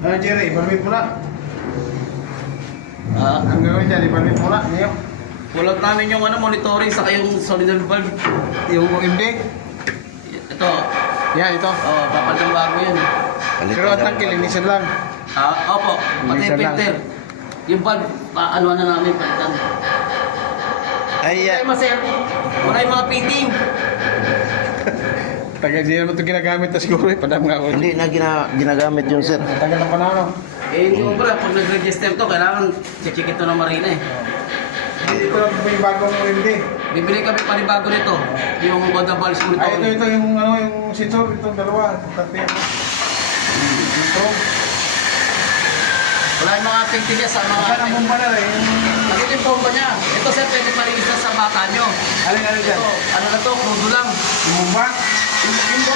Jerry, ibalwit mo na. Ah, Ang gagawin dyan, ibalwit mo na. Ngayon. pulot namin yung monitoring saka yung solenoid valve. Yung MD. Ito. Yan, ito. Oh, papalitan bago yun. Pero ang tangke, linisan lang. Opo, pati Linisan yung lang. filter. Yung valve, ano na namin palitan. Ay, Ay, maser. Wala yung mga fitting. Tagal din naman ito ginagamit na siguro eh. Padam nga ako. hindi na ginagamit yun, sir. Tagal na panahon. Hindi mo pala, pag nag-register to, kailangan check ito ng marina eh. Ito may bagong MD. Bibili kami panibago nito. Yung Honda Valves Ay, monitoring. ito yung ano, yung sensor, itong dalawa. Tatlo. Ito. Wala yung mga fitting niya sa mga... Saan ang bomba na rin? Nakita yung bomba niya. Ito sir, pwede marinis na sa bata nyo. Alin dyan? Ito, ano na to, crudo lang. Yung bomba? Yung bomba